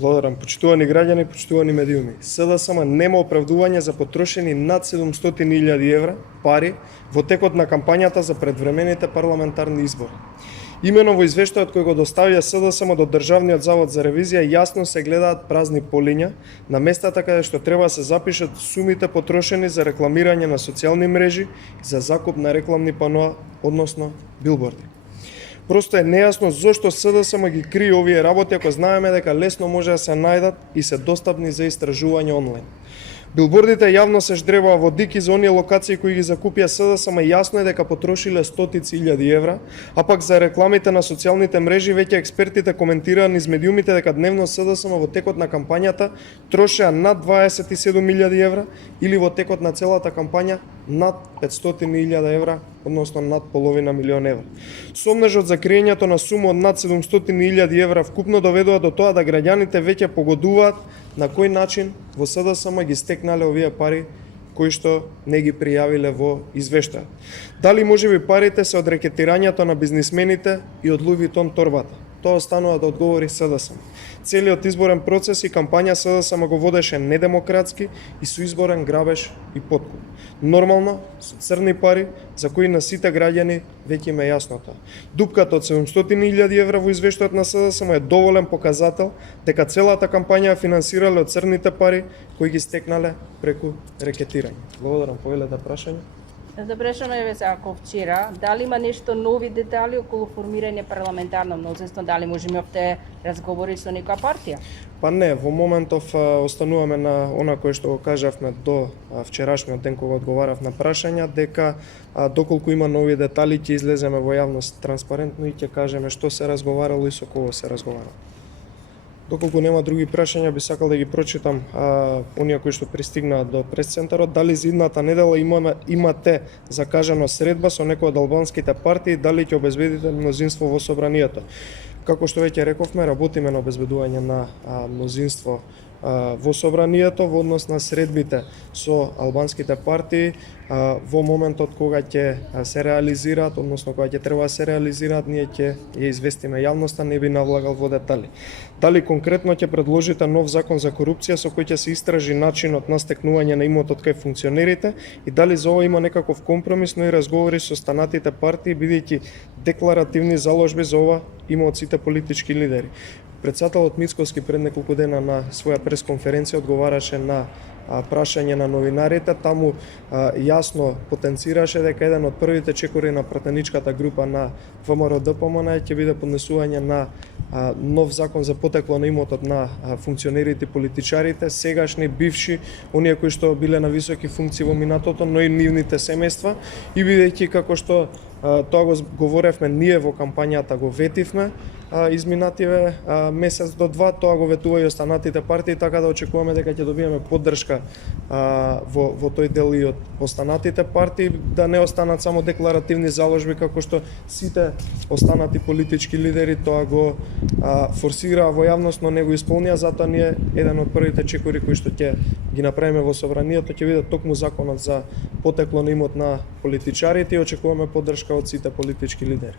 Благодарам. Почитувани граѓани, почитувани медиуми. СДСМ нема оправдување за потрошени над 700.000 евра пари во текот на кампањата за предвремените парламентарни избори. Имено во извештајот кој го доставија СДСМ до Државниот завод за ревизија јасно се гледаат празни полиња на местата каде што треба да се запишат сумите потрошени за рекламирање на социјални мрежи и за закуп на рекламни паноа, односно билборди. Просто е нејасно зошто СДСМ ги крие овие работи ако знаеме дека лесно може да се најдат и се достапни за истражување онлайн. Билбордите јавно се ждребаа во дики за оние локации кои ги закупија СДСМ, јасно е дека потрошиле стотици илјади евра, а пак за рекламите на социјалните мрежи веќе експертите коментираа низ медиумите дека дневно СДСМ во текот на кампањата трошеа над 27.000 евра или во текот на целата кампања над 500.000 евра, односно над половина милион евра. Сомнежот за криењето на сума од над 700.000 евра вкупно доведува до тоа да граѓаните веќе погодуваат на кој начин во СДСМ ги стекнале овие пари кои што не ги пријавиле во извештајот. Дали можеби парите се од рекетирањето на бизнисмените и од Луи Витон торбата? Тоа останува да одговори СДСМ. Целиот изборен процес и кампања СДСМ го водеше недемократски и со изборен грабеж и подкуп. Нормално, со црни пари, за кои на сите граѓани веќе им е јасно тоа. Дупката од 700.000 евра во извештајот на СДСМ е доволен показател дека целата кампања ја финансирале од црните пари кои ги стекнале преку рекетирање. Благодарам, повелете прашање. За прашање ве се ако вчера, дали има нешто нови детали околу формирање парламентарно мнозинство, дали можеме овде разговори со некоја партија? Па не, во моментов остануваме на она кое што го кажавме до вчерашниот ден кога одговарав на прашања, дека доколку има нови детали ќе излеземе во јавност транспарентно и ќе кажеме што се разговарало и со кого се разговарало. Доколку нема други прашања, би сакал да ги прочитам оние кои што пристигнаат до прес-центарот. Дали за идната недела имате закажано средба со некој од албанските партии, дали ќе обезбедите мнозинство во собранието? Како што веќе рековме, работиме на обезбедување на мнозинство во собранието во однос на средбите со албанските партии во моментот кога ќе се реализираат, односно кога ќе треба да се реализираат, ние ќе ја известиме јавноста, не би навлагал во детали. Дали конкретно ќе предложите нов закон за корупција со кој ќе се истражи начинот на стекнување на имотот кај функционерите и дали за ова има некаков компромис, но и разговори со останатите партии, бидејќи декларативни заложби за ова има од сите политички лидери. Председателот Мицковски пред неколку дена на своја пресконференција одговараше на прашање на новинарите, таму јасно потенцираше дека еден од првите чекори на пратеничката група на ВМРО-ДПМН ќе биде поднесување на нов закон за потекло на имотот на функционерите и политичарите, сегашни, бивши, оние кои што биле на високи функции во минатото, но и нивните семејства, и бидејќи како што тоа го говоревме ние во кампањата, го ветивме изминативе месец до два, тоа го ветува и останатите партии, така да очекуваме дека ќе добиеме поддршка во тој дел и од останатите партии, да не останат само декларативни заложби како што сите останати политички лидери тоа го форсираа во јавност, но не го исполнија, затоа ние еден од првите чекори кои што ќе ги направиме во собранието ќе биде токму законот за потекло на имот на политичарите и очекуваме поддршка од сите политички лидери.